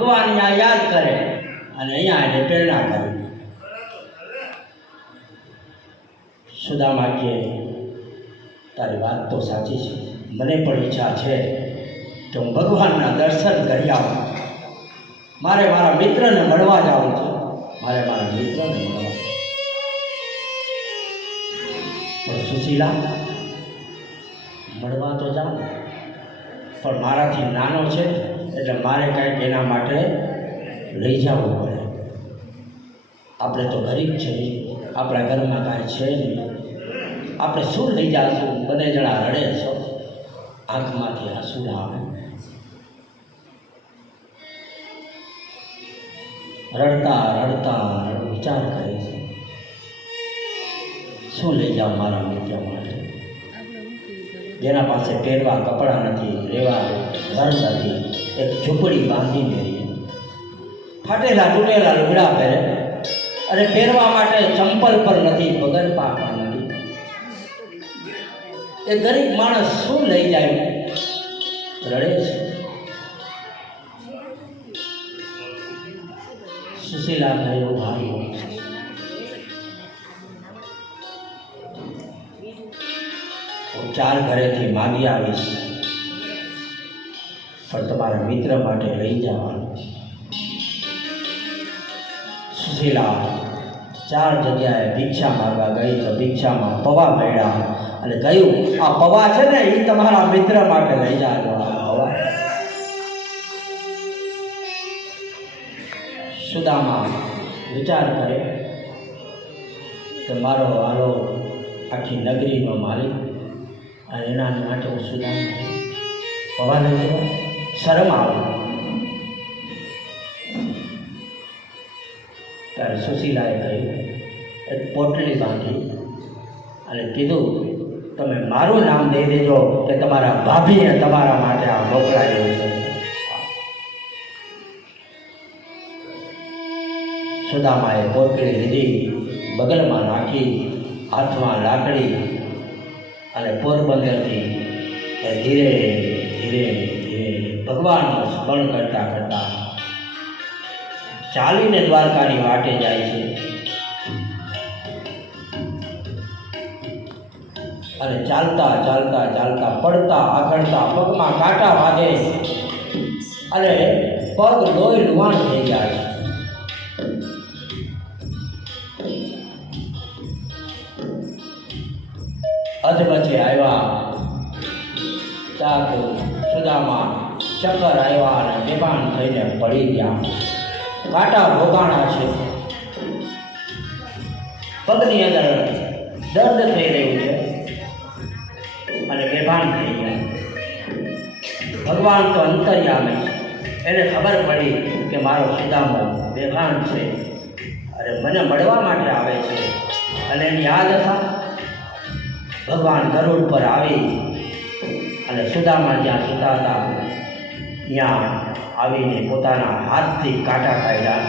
ભગવાન યાદ કરે અને અહીંયા એને પ્રેરણા કરે. સુદામા કે તારી વાત તો સાચી છે, મને પણ ઈચ્છા છે કે હું ભગવાનના દર્શન કરી આવું. મારે મારા મિત્રને મળવા જવું છે, મારે મારા મિત્રને મળવા. પણ સુશીલા, મળવા તો જાઉં પણ મારાથી નાનો છે એટલે મારે કાંઈક એના માટે લઈ જવું પડે. આપણે તો ગરીબ છે, આપણા ઘરમાં કાંઈ છે નહીં, આપણે શું લઈ જઈશું? બંને જણા રડે છો, આંખમાંથી આંસુ આવે. રડતા રડતા વિચાર કરે છે, શું લઈ જાઉં મારા મિત્ર માટે, જેના પાસે પહેરવા કપડાં નથી, રહેવા ઘર નથી, એક ઝૂંપડી બાંધીને ફાટેલા તૂટેલા લુગડા પહેરે અને પહેરવા માટે ચંપલ પર નથી, પગર પાકા નથી. એ ગરીબ માણસ શું લઈ જાય? રડે છે. સુશીલા કહ્યું, ભાઈ હું 4 ઘરેથી માગી આવીશ, પણ તમારા મિત્ર માટે લઈ જવાનું. સુશીલા 4 જગ્યાએ ભિક્ષા માગવા ગઈ તો ભિક્ષામાં પવા મળ્યા અને કહ્યું, આ પવા છે ને એ તમારા મિત્ર માટે લઈ જાજો. આ પવા. સુદામા વિચાર કરે કે મારો વાલો આખી નગરીનો માલિક અને એના માટે હું સુદામા પવા લઈ ગયો. શરમ આવે. ત્યારે સુશીલાએ કહ્યું, એક પોટલી બાંધી અને કીધું, તમે મારું નામ દઈ દેજો કે તમારા ભાભીને તમારા માટે આ મોકલાયું છે. સુદામાએ પોટલી લીધી, બગલમાં નાખી, હાથમાં લાકડી અને પોરબંદરથી ધીરે ધીરે ધીરે ભગવાનનું સ્મરણ કરતા કરતા ચાલીને દ્વારકાની વાટે જાય છે. અને ચાલતા ચાલતા ચાલતા પડતા આઘડતા પગમાં કાંટા વાગે અને પગ લોહી લુહાણ થઈ જાય છે. અધવચ્ચે આવ્યા ત્યાં સુદામા ચક્કર આવ્યા અને બેભાન થઈને પડી ગયા. કાંટા ભોગાણા છે, પગની અંદર દર્દ થઈ રહ્યું છે અને બેભાન થઈ ગયા. ભગવાન તો અંતર્યામી છે, એને ખબર પડી કે મારો સુદામો બેભાન છે અને મને મળવા માટે આવે છે. અને એની યાદ હતા ભગવાન ગરુડ પર આવી અને સુદામા જ્યાં સૂતા હતા ત્યાં આવીને પોતાના હાથથી કાંટા કાઢ્યા.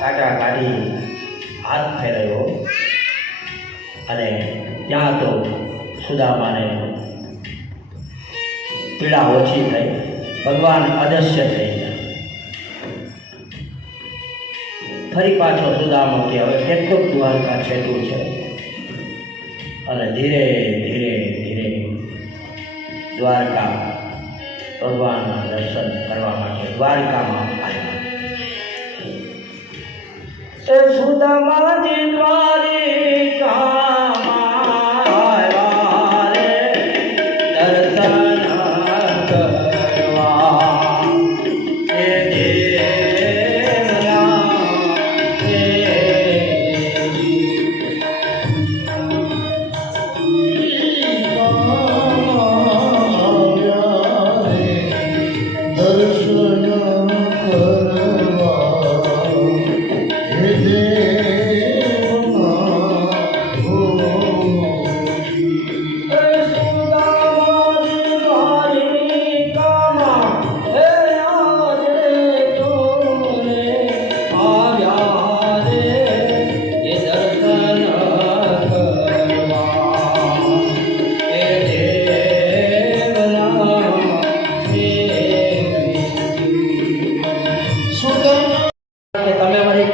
કાંટા કાઢી હાથ ફેરવ્યો અને ત્યાં તો સુદામાને પીડા ઓછી થઈ, ભગવાન અદશ્ય થઈ ગયા. ફરી પાછો સુદામો કે હવે કેટલુંક દ્વારકા છેટું છે અને ધીરે ધીરે ધીરે દ્વારકા ભગવાનના દર્શન કરવા માટે દ્વારકામાં આવ્યા. એ સુદામાજી દ્વારિકામાં આવ્યા રે દર્શન કરવા. એ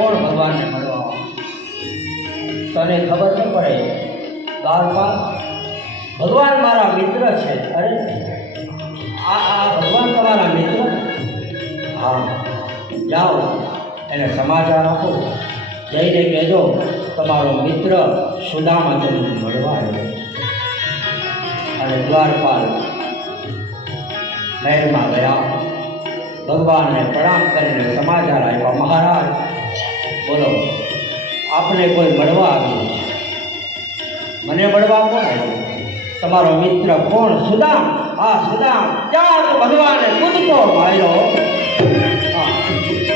કોણ ભગવાનને મળવા? તને ખબર ન પડે દ્વારપા, ભગવાન મારા મિત્ર છે. અરે આ ભગવાન તમારા મિત્ર? હા, જાઓ એને સમાચાર આપો, જઈને કહેજો તમારો મિત્ર સુદામા તમને મળવા આવ્યો. અને દ્વારપાલ મહેલમાં ગયા, ભગવાનને પ્રણામ કરીને સમાચાર આપ્યા, મહારાજ બોલો, આપને કોઈ મળવા આવ્યું છે? મને મળવા કોણ આવ્યું? તમારો મિત્ર કોણ? સુદામ. હા, સુદામ. ત્યાં તો ભગવાને કૂદકો માર્યો. હા,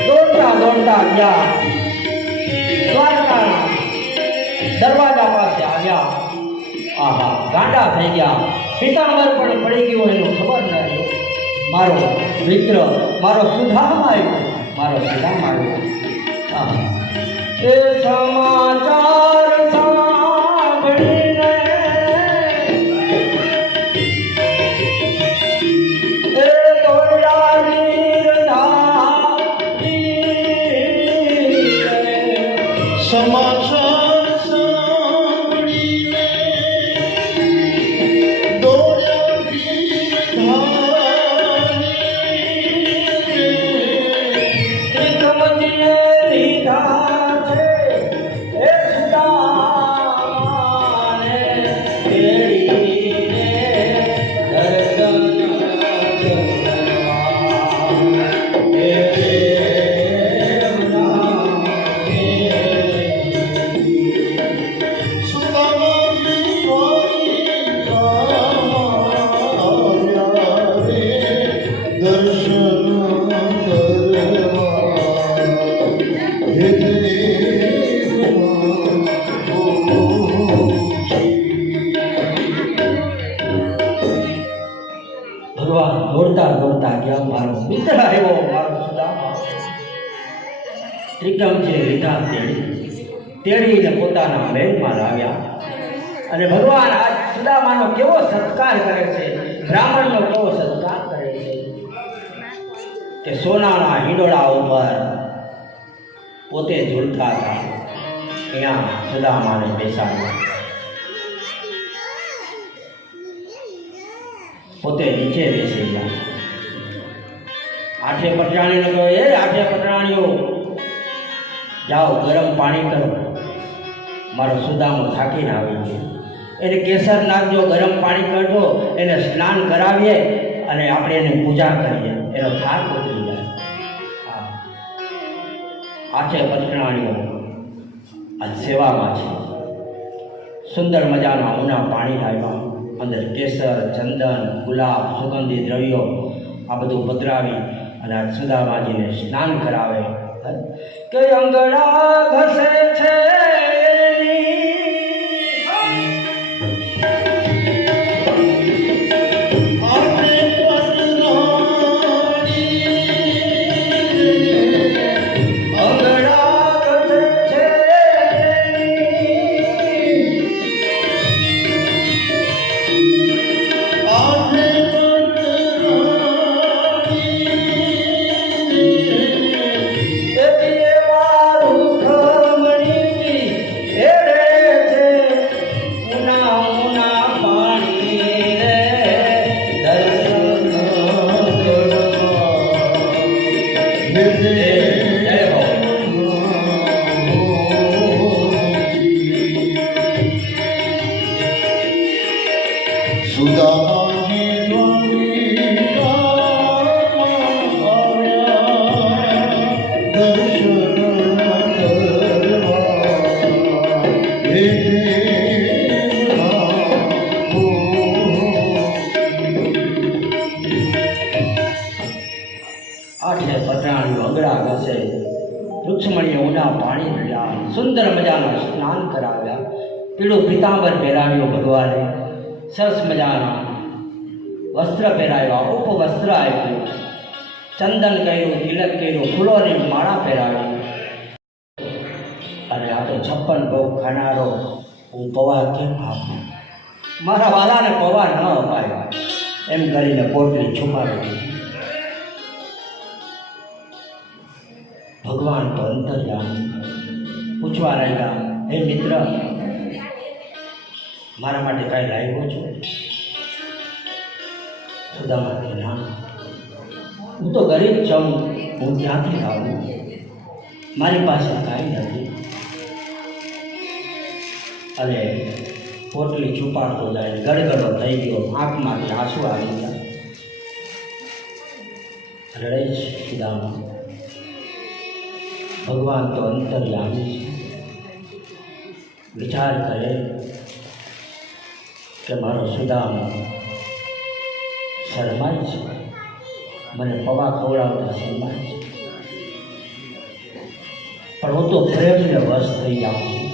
દોડતા દોડતા ગયા, દ્વારકાના દરવાજા પાસે આવ્યા. આહા, ગાંડા થઈ ગયા. પિતાંબર પણ પડી ગયો, એનું ખબર ન રહ્યું. મારો મિત્ર, મારો સુદામ આવ્યો, મારો સુદામ આવ્યો. આહા, એ સમાચાર સાંભળીને એ દોડ્યા ગીરધારી. સમાચાર સાંભળીને દોડ્યા ગીરધારી. ત્રિકમજીએ લીધા છે એ સુદામાને, તેડીને દર્શન કરવા. એ ભગવાન દોડતા દોડતા ગયા, મારો મિત્ર આવ્યો, મારો સુદામા. ત્રિકમ છે લીધા તેડીને પોતાના મહેલમાં લાવ્યા. અને ભગવાન આ સુદામાનો કેવો સત્કાર કરે છે, બ્રાહ્મણનો કેવો સત્કાર કરે છે કે સોનાના હિંડોળા ઉપર પોતે ઝૂલતા હતા, ત્યાં સુદામાને બેસાડ્યા. પોતે નીચે બેસી ગયા. આઠે પટરાણીને કહ્યું, એ આઠે પટરાણીઓ, જાઓ ગરમ પાણી કરો, મારો સુદામો થાકીને આવી છે, એને કેસર નાખજો, ગરમ પાણી કરજો, એને સ્નાન કરાવીએ અને આપણે એને પૂજા કરીએ, એનો થાક ઉતરી જાય. હા, આઠે પટરાણીઓ આ સેવામાં છે. સુંદર મજાના ઊના પાણી લાવ્યા, અંદર કેસર, ચંદન, ગુલાબ, સુગંધી દ્રવ્યો આ બધું પધરાવી અને આ સુદામાજીને સ્નાન કરાવે. કે અંગડા ઘસે છે વૃક્ષમણીએ ઊંડા પાણી પીધા, સુંદર મજાના સ્નાન કરાવ્યા, પીળું પિતાંબર પહેરાવ્યો ભગવાને, સરસ મજાના વસ્ત્ર પહેરાવ્યા, ઉપવસ્ત્ર આપ્યું, ચંદન કર્યું, તિલક કર્યું, ફૂલોની માળા પહેરાવી. અને આ તો 56 ભોગ ખાનારો હું પવા કેમ આપું? મારા વાલાને પવા ન અપાય એમ કરીને પોટલી છુપાવી દીધી. ભગવાન તો અંતર્યામી પૂછવા લાગ્યા, હે મિત્ર, મારા માટે કાંઈ લાવ્યો છો? સુદામા કે ના, હું તો ગરીબ છું, હું ક્યાંથી લાવું? મારી પાસે કાંઈ નથી. અરે પોટલી છુપાડતો જાય, ગડગડો થઈ ગયો, આંખમાંથી આંસુ આવી ગયા. રડે છે સુદામા. ભગવાન તો અંતર્યામી છે. વિચાર કરે કે મારો સુદામા શરમાય છે, મને પવા ખવડાવતા શરમાય છે, પણ હું તો પ્રેમને વશ થઈ જાઉં છું.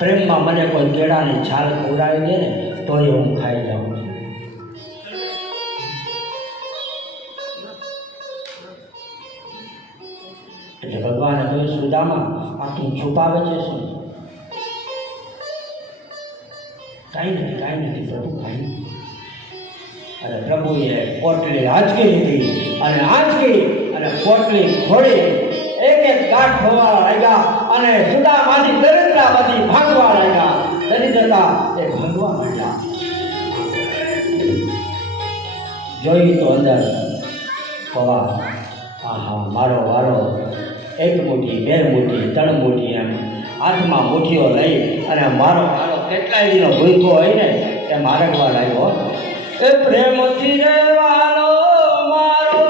પ્રેમમાં મને કોઈ કેળાની છાલ ખવડાવી દે ને તો એ હું ખાઈ જાઉં છું. એટલે ભગવાને કહ્યું, સુદામા, આ તું છુપાવે છે શું? કાંઈ નથી પ્રભુ, કાંઈ નથી. અને પ્રભુએ પોટલી આંચકી લીધી અને પોટલી ખોલી એક ગાંઠ હોવા લાગ્યા અને સુદામાથી દરિદ્રામાંથી ભાગવા લાગ્યા. દરિદ્રતા એ ભાગવા માંડ્યા. જોઈ તો અંદર પવા, આહા મારો વારો. એક મુઠ્ઠી, બે મુઠ્ઠી, ત્રણ મુઠ્ઠી, એમ હાથમાં મુઠ્ઠીઓ લઈ અને મારો વારો કેટલાય દિનો ભૂખ્યો હોય ને એ મારગવા લાગ્યો. એ પ્રેમથી રહેવાનો મારો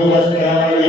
Namaskar.